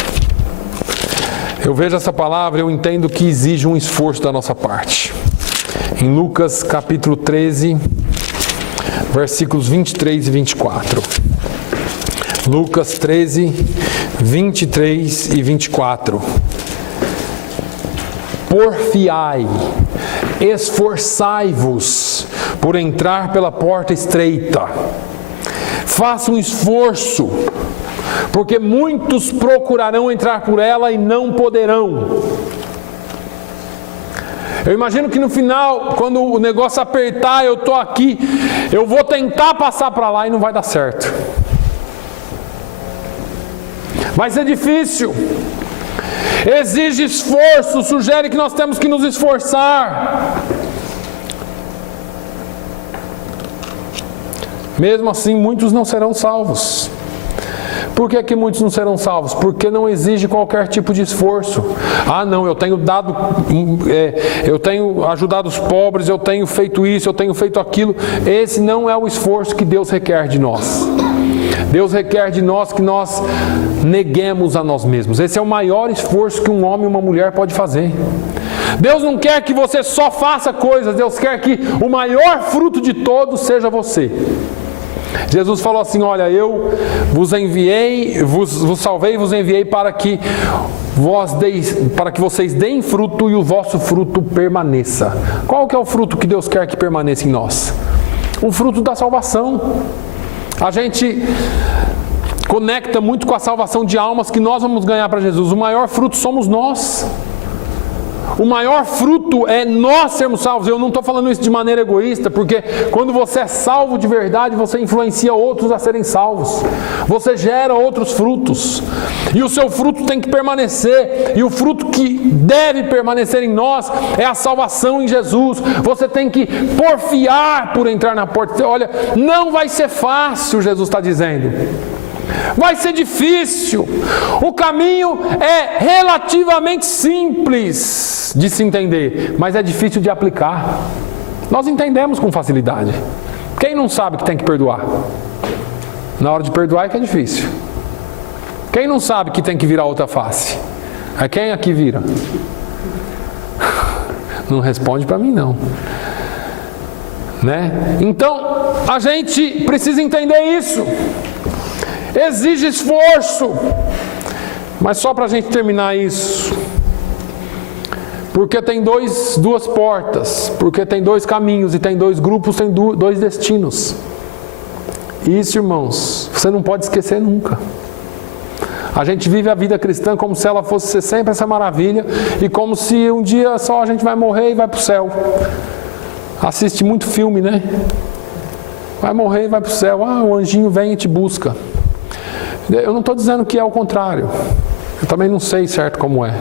Eu vejo essa palavra, eu entendo que exige um esforço da nossa parte. Em Lucas capítulo 13, versículos 23 e 24. Lucas 13, 23 e 24. Porfiai, esforçai-vos por entrar pela porta estreita. Faça um esforço, porque muitos procurarão entrar por ela e não poderão. Eu imagino que no final, quando o negócio apertar, eu estou aqui, eu vou tentar passar para lá e não vai dar certo. Vai ser difícil. Exige esforço, sugere que nós temos que nos esforçar. Mesmo assim, muitos não serão salvos. Por que muitos não serão salvos? Porque não exige qualquer tipo de esforço. Ah, não, eu tenho ajudado os pobres, eu tenho feito isso, eu tenho feito aquilo. Esse não é o esforço que Deus requer de nós. Deus requer de nós que nós neguemos a nós mesmos. Esse é o maior esforço que um homem e uma mulher pode fazer. Deus não quer que você só faça coisas, Deus quer que o maior fruto de todos seja você. Jesus falou assim: olha, eu vos enviei, vos salvei e vos enviei para que vocês deem fruto e o vosso fruto permaneça. Qual que é o fruto que Deus quer que permaneça em nós? O fruto da salvação. A gente conecta muito com a salvação de almas que nós vamos ganhar para Jesus. O maior fruto somos nós. O maior fruto é nós sermos salvos. Eu não estou falando isso de maneira egoísta, porque quando você é salvo de verdade, você influencia outros a serem salvos. Você gera outros frutos. E o seu fruto tem que permanecer. E o fruto que deve permanecer em nós é a salvação em Jesus. Você tem que porfiar por entrar na porta. Olha, não vai ser fácil, Jesus está dizendo. Vai ser difícil. O caminho é relativamente simples de se entender, mas é difícil de aplicar. Nós entendemos com facilidade. Quem não sabe que tem que perdoar? Na hora de perdoar é que é difícil. Quem não sabe que tem que virar outra face? É quem aqui vira? Não responde para mim não. Né? Então, a gente precisa entender isso. Exige esforço. Mas só para a gente terminar isso, porque tem duas portas, porque tem dois caminhos e tem dois grupos, tem dois destinos. Isso, irmãos, você não pode esquecer nunca. A gente vive a vida cristã como se ela fosse ser sempre essa maravilha e como se um dia só a gente vai morrer e vai para o céu. Assiste muito filme, né? Vai morrer e vai para o céu. Ah, o anjinho vem e te busca. Eu não estou dizendo que é o contrário. Eu também não sei certo como é.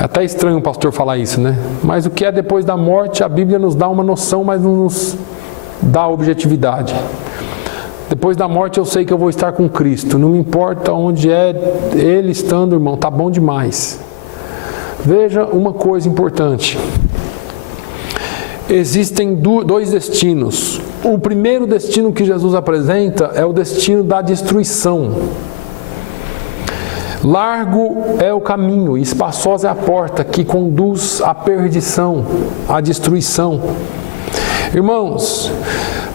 É até estranho o pastor falar isso, né? Mas o que é depois da morte, a Bíblia nos dá uma noção, mas não nos dá objetividade. Depois da morte eu sei que eu vou estar com Cristo. Não me importa onde é Ele estando, irmão. Tá bom demais. Veja uma coisa importante. Existem dois destinos. O primeiro destino que Jesus apresenta é o destino da destruição. Largo é o caminho, espaçosa é a porta que conduz à perdição, à destruição. Irmãos,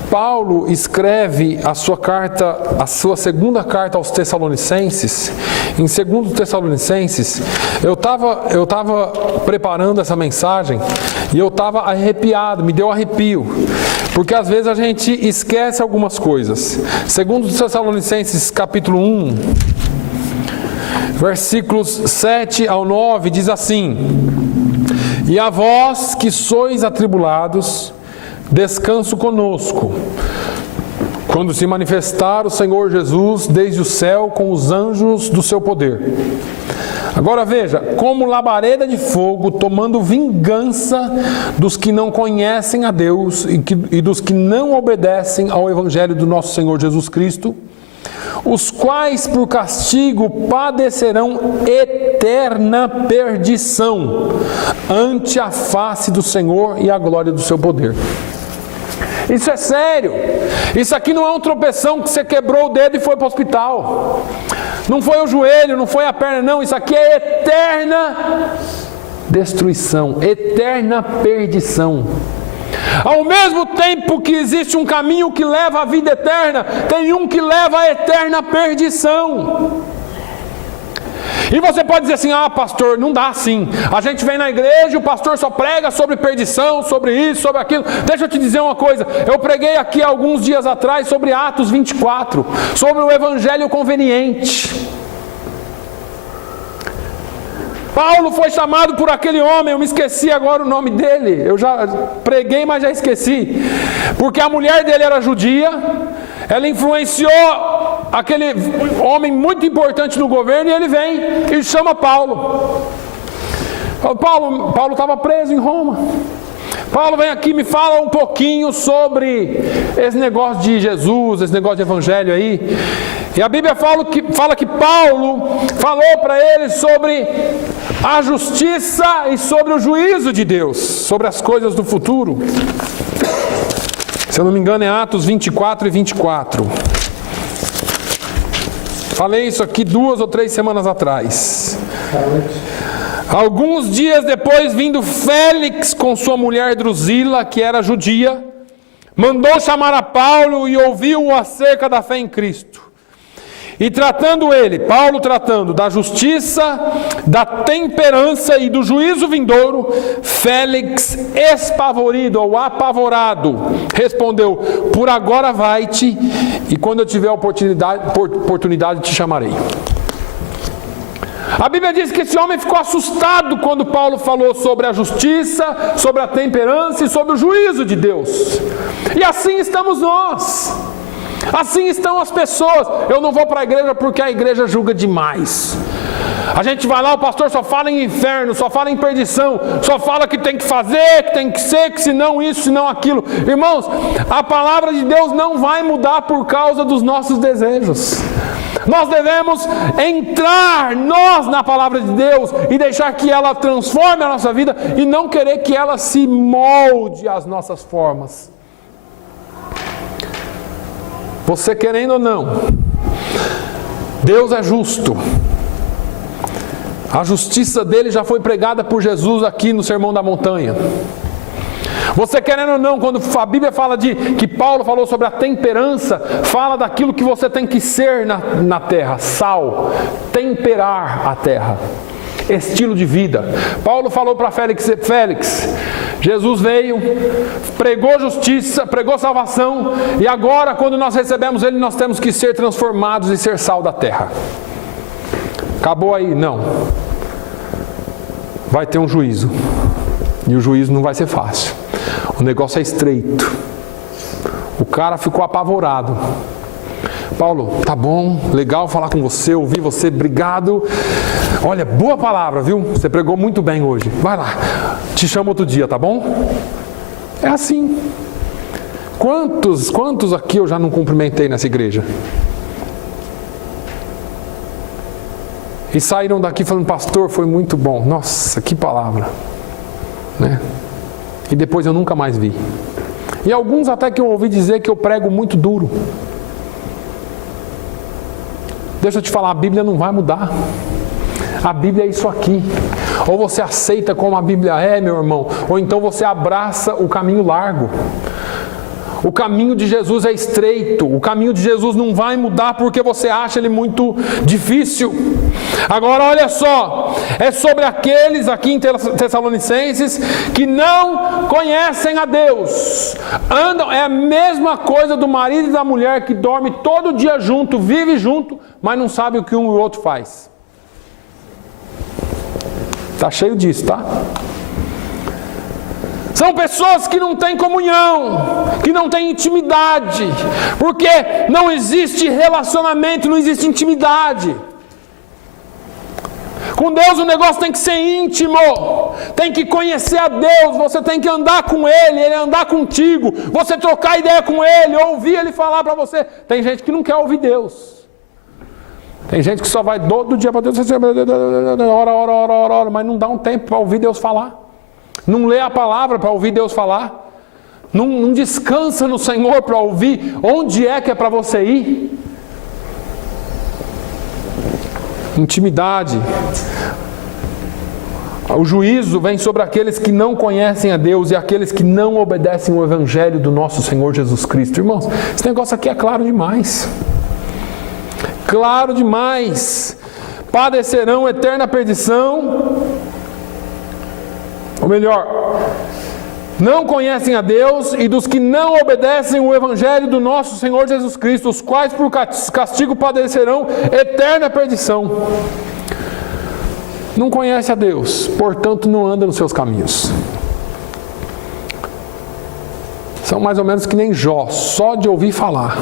Paulo escreve a sua segunda carta aos Tessalonicenses. Em 2 Tessalonicenses, eu estava preparando essa mensagem e eu estava arrepiado, me deu arrepio, porque às vezes a gente esquece algumas coisas. 2 Tessalonicenses capítulo 1, versículos 7 ao 9, diz assim: E a vós que sois atribulados, descanso conosco, quando se manifestar o Senhor Jesus desde o céu com os anjos do seu poder. Agora veja, como labareda de fogo, tomando vingança dos que não conhecem a Deus e dos que não obedecem ao Evangelho do nosso Senhor Jesus Cristo, os quais por castigo padecerão eternamente eterna perdição ante a face do Senhor e a glória do seu poder. Isso é sério. Isso aqui não é um tropeção que você quebrou o dedo e foi para o hospital. Não foi o joelho, não foi a perna, não. Isso aqui é eterna destruição, eterna perdição. Ao mesmo tempo que existe um caminho que leva à vida eterna, tem um que leva à eterna perdição. E você pode dizer assim: ah, pastor, não dá assim. A gente vem na igreja e o pastor só prega sobre perdição, sobre isso, sobre aquilo. Deixa eu te dizer uma coisa. Eu preguei aqui alguns dias atrás sobre Atos 24, sobre o evangelho conveniente. Paulo foi chamado por aquele homem, eu me esqueci agora o nome dele. Eu já preguei, mas já esqueci. Porque a mulher dele era judia, ela influenciou aquele homem muito importante no governo, e ele vem e chama Paulo. Paulo estava preso em Roma. Paulo vem aqui e me fala um pouquinho sobre esse negócio de Jesus, esse negócio de evangelho aí. E a Bíblia fala que Paulo falou para ele sobre a justiça e sobre o juízo de Deus, sobre as coisas do futuro. Se eu não me engano é Atos 24 e 24. Falei isso aqui 2 ou 3 semanas atrás. Alguns dias depois, vindo Félix com sua mulher Drusila, que era judia, mandou chamar a Paulo e ouviu-o acerca da fé em Cristo. E Paulo tratando da justiça, da temperança e do juízo vindouro, Félix, espavorido ou apavorado, respondeu: por agora vai-te, e quando eu tiver oportunidade te chamarei. A Bíblia diz que esse homem ficou assustado quando Paulo falou sobre a justiça, sobre a temperança e sobre o juízo de Deus. E assim estamos nós. Assim estão as pessoas. Eu não vou para a igreja porque a igreja julga demais. A gente vai lá, o pastor só fala em inferno, só fala em perdição, só fala que tem que fazer, que tem que ser, que senão isso, senão aquilo. Irmãos, a palavra de Deus não vai mudar por causa dos nossos desejos. Nós devemos entrar, na palavra de Deus, e deixar que ela transforme a nossa vida, e não querer que ela se molde às nossas formas. Você querendo ou não, Deus é justo. A justiça dele já foi pregada por Jesus aqui no Sermão da Montanha. Você querendo ou não, quando a Bíblia fala que Paulo falou sobre a temperança, fala daquilo que você tem que ser na terra: sal, temperar a terra, estilo de vida. Paulo falou para Félix: Jesus veio, pregou justiça, pregou salvação, e agora quando nós recebemos Ele, nós temos que ser transformados e ser sal da terra. Acabou aí? Não. Vai ter um juízo, e o juízo não vai ser fácil. O negócio é estreito. O cara ficou apavorado. Paulo, tá bom, legal falar com você, ouvir você, obrigado. Olha, boa palavra, viu? Você pregou muito bem hoje. Vai lá, te chamo outro dia, tá bom? É assim. Quantos aqui eu já não cumprimentei nessa igreja? E saíram daqui falando: pastor, foi muito bom. Nossa, que palavra, né? E depois eu nunca mais vi. E alguns até que eu ouvi dizer que eu prego muito duro. Deixa eu te falar, a Bíblia não vai mudar. A Bíblia é isso aqui. Ou você aceita como a Bíblia é, meu irmão, ou então você abraça o caminho largo. O caminho de Jesus é estreito. O caminho de Jesus não vai mudar porque você acha ele muito difícil. Agora olha só, é sobre aqueles aqui em Tessalonicenses que não conhecem a Deus. É a mesma coisa do marido e da mulher que dorme todo dia junto, vive junto, mas não sabe o que um e o outro faz. Está cheio disso, tá? São pessoas que não têm comunhão, que não têm intimidade, porque não existe relacionamento, não existe intimidade. Com Deus o negócio tem que ser íntimo, tem que conhecer a Deus, você tem que andar com Ele andar contigo, você trocar ideia com Ele, ouvir Ele falar para você. Tem gente que não quer ouvir Deus. Tem gente que só vai todo dia para Deus, ora, mas não dá um tempo para ouvir Deus falar. Não lê a palavra para ouvir Deus falar. Não descansa no Senhor para ouvir onde é que é para você ir. Intimidade. O juízo vem sobre aqueles que não conhecem a Deus e aqueles que não obedecem o Evangelho do nosso Senhor Jesus Cristo. Irmãos, esse negócio aqui é claro demais. Claro demais. Padecerão eterna perdição. Ou melhor, não conhecem a Deus e dos que não obedecem o Evangelho do nosso Senhor Jesus Cristo, os quais por castigo padecerão eterna perdição. Não conhece a Deus, portanto não anda nos seus caminhos. São mais ou menos que nem Jó, só de ouvir falar.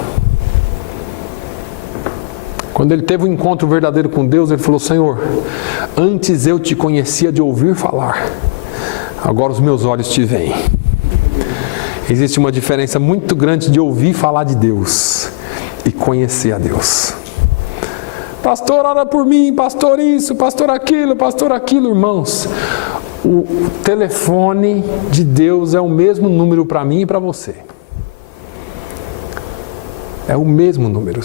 Quando ele teve um encontro verdadeiro com Deus, ele falou: Senhor, antes eu te conhecia de ouvir falar, agora os meus olhos te veem. Existe uma diferença muito grande de ouvir falar de Deus e conhecer a Deus. Pastor, ora por mim, pastor isso, pastor aquilo, irmãos. O telefone de Deus é o mesmo número para mim e para você. É o mesmo número.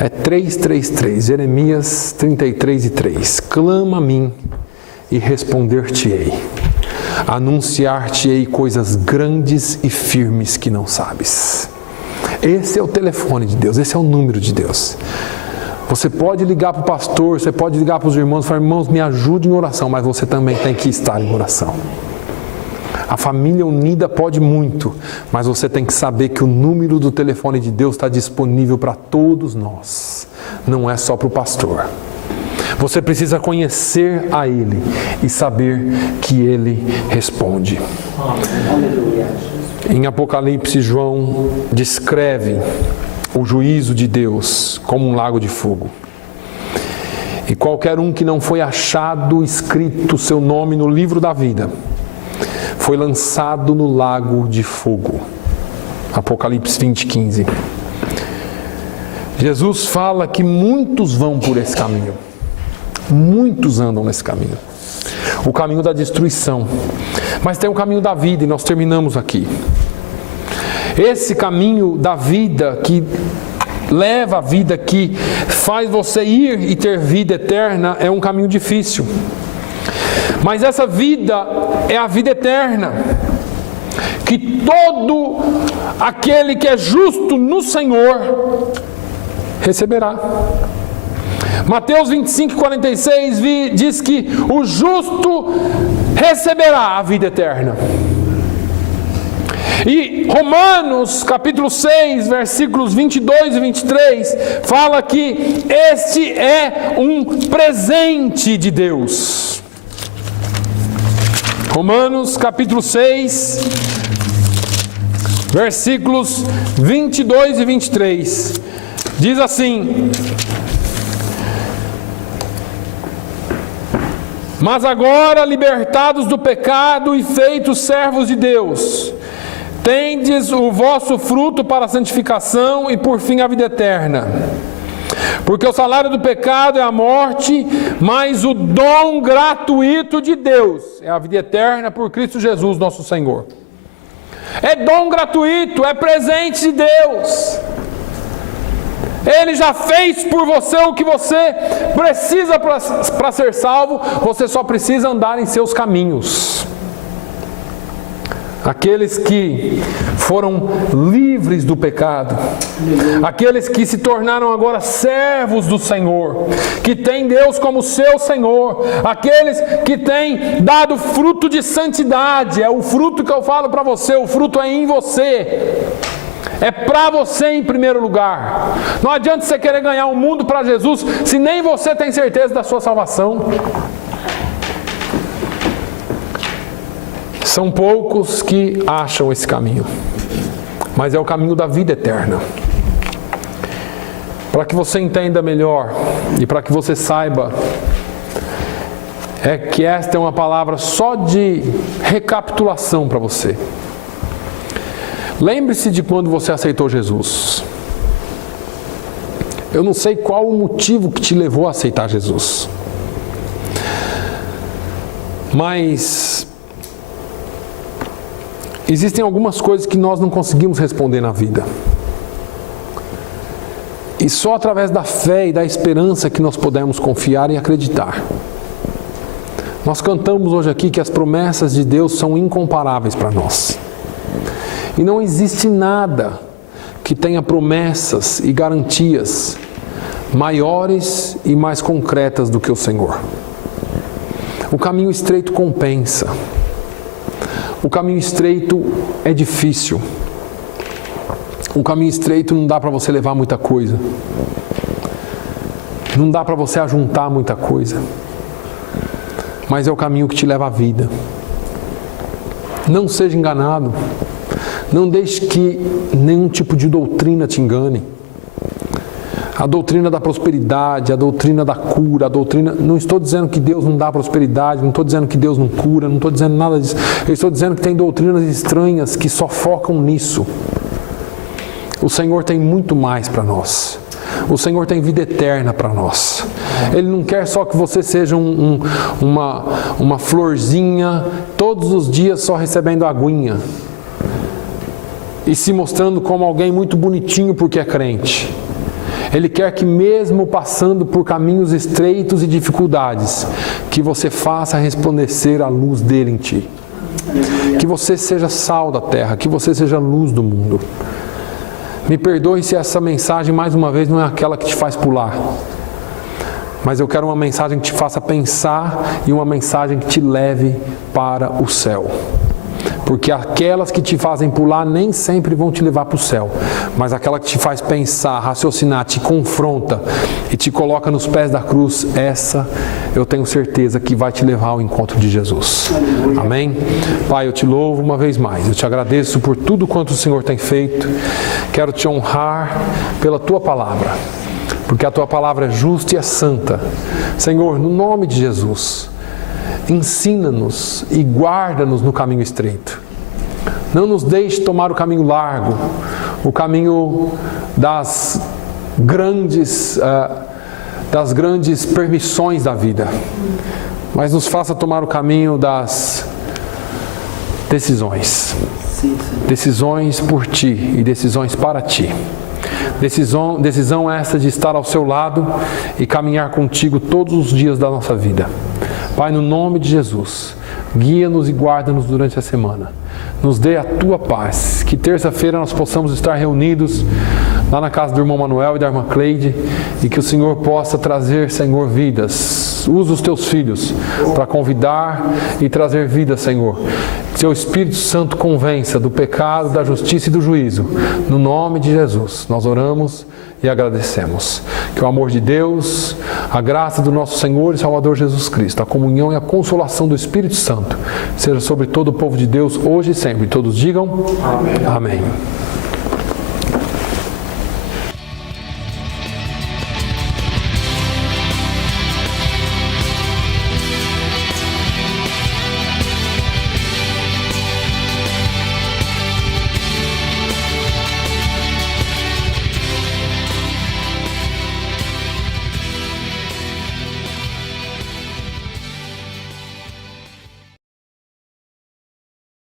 É 333, Jeremias 33:3. Clama a mim e responder-te-ei. Anunciar-te-ei coisas grandes e firmes que não sabes. Esse é o telefone de Deus, esse é o número de Deus. Você pode ligar para o pastor, você pode ligar para os irmãos e falar: irmãos, me ajude em oração, mas você também tem que estar em oração. A família unida pode muito, mas você tem que saber que o número do telefone de Deus está disponível para todos nós, não é só para o pastor. Você precisa conhecer a Ele e saber que Ele responde. Em Apocalipse, João descreve o juízo de Deus como um lago de fogo. E qualquer um que não foi achado escrito seu nome no livro da vida foi lançado no lago de fogo. Apocalipse 20:15. Jesus fala que muitos vão por esse caminho. Muitos andam nesse caminho. O caminho da destruição. Mas tem o caminho da vida e nós terminamos aqui. Esse caminho da vida que leva a vida, que faz você ir e ter vida eterna, é um caminho difícil. Mas essa vida é a vida eterna, que todo aquele que é justo no Senhor receberá. Mateus 25:46 diz que o justo receberá a vida eterna. E Romanos capítulo 6, versículos 22 e 23, fala que este é um presente de Deus. Romanos capítulo 6, versículos 22 e 23, diz assim: mas agora, libertados do pecado e feitos servos de Deus, tendes o vosso fruto para a santificação e por fim a vida eterna. Porque o salário do pecado é a morte, mas o dom gratuito de Deus é a vida eterna por Cristo Jesus, nosso Senhor. É dom gratuito, é presente de Deus. Ele já fez por você o que você precisa para ser salvo, você só precisa andar em seus caminhos. Aqueles que foram livres do pecado, aqueles que se tornaram agora servos do Senhor, que têm Deus como seu Senhor, aqueles que têm dado fruto de santidade, é o fruto que eu falo para você, o fruto é em você. É para você em primeiro lugar. Não adianta você querer ganhar o mundo para Jesus se nem você tem certeza da sua salvação. São poucos que acham esse caminho, mas é o caminho da vida eterna. Para que você entenda melhor e para que você saiba, é que esta é uma palavra só de recapitulação para você. Lembre-se de quando você aceitou Jesus. Eu não sei qual o motivo que te levou a aceitar Jesus. Mas existem algumas coisas que nós não conseguimos responder na vida. E só através da fé e da esperança que nós podemos confiar e acreditar. Nós cantamos hoje aqui que as promessas de Deus são incomparáveis para nós. E não existe nada que tenha promessas e garantias maiores e mais concretas do que o Senhor. O caminho estreito compensa. O caminho estreito é difícil. O caminho estreito não dá para você levar muita coisa. Não dá para você ajuntar muita coisa. Mas é o caminho que te leva à vida. Não seja enganado. Não deixe que nenhum tipo de doutrina te engane. A doutrina da prosperidade, a doutrina da cura, a doutrina... Não estou dizendo que Deus não dá prosperidade, não estou dizendo que Deus não cura, não estou dizendo nada disso. Eu estou dizendo que tem doutrinas estranhas que só focam nisso. O Senhor tem muito mais para nós. O Senhor tem vida eterna para nós. Ele não quer só que você seja uma florzinha, todos os dias só recebendo aguinha. E se mostrando como alguém muito bonitinho porque é crente. Ele quer que mesmo passando por caminhos estreitos e dificuldades, que você faça resplandecer a luz dele em ti. Que você seja sal da terra, que você seja luz do mundo. Me perdoe se essa mensagem, mais uma vez, não é aquela que te faz pular. Mas eu quero uma mensagem que te faça pensar e uma mensagem que te leve para o céu. Porque aquelas que te fazem pular nem sempre vão te levar para o céu. Mas aquela que te faz pensar, raciocinar, te confronta e te coloca nos pés da cruz, essa eu tenho certeza que vai te levar ao encontro de Jesus. Amém? Pai, eu te louvo uma vez mais. Eu te agradeço por tudo quanto o Senhor tem feito. Quero te honrar pela tua palavra. Porque a tua palavra é justa e é santa. Senhor, no nome de Jesus, ensina-nos e guarda-nos no caminho estreito. Não nos deixe tomar o caminho largo, o caminho das grandes permissões da vida. Mas nos faça tomar o caminho das decisões. Decisões por ti e decisões para ti. Decisão essa de estar ao seu lado e caminhar contigo todos os dias da nossa vida. Pai, no nome de Jesus, guia-nos e guarda-nos durante a semana. Nos dê a tua paz. Que terça-feira nós possamos estar reunidos lá na casa do irmão Manuel e da irmã Cleide e que o Senhor possa trazer, Senhor, vidas. Usa os teus filhos para convidar e trazer vida, Senhor. Que teu Espírito Santo convença do pecado, da justiça e do juízo. No nome de Jesus, nós oramos e agradecemos. Que o amor de Deus, a graça do nosso Senhor e Salvador Jesus Cristo, a comunhão e a consolação do Espírito Santo seja sobre todo o povo de Deus, hoje e sempre. Todos digam amém. Amém.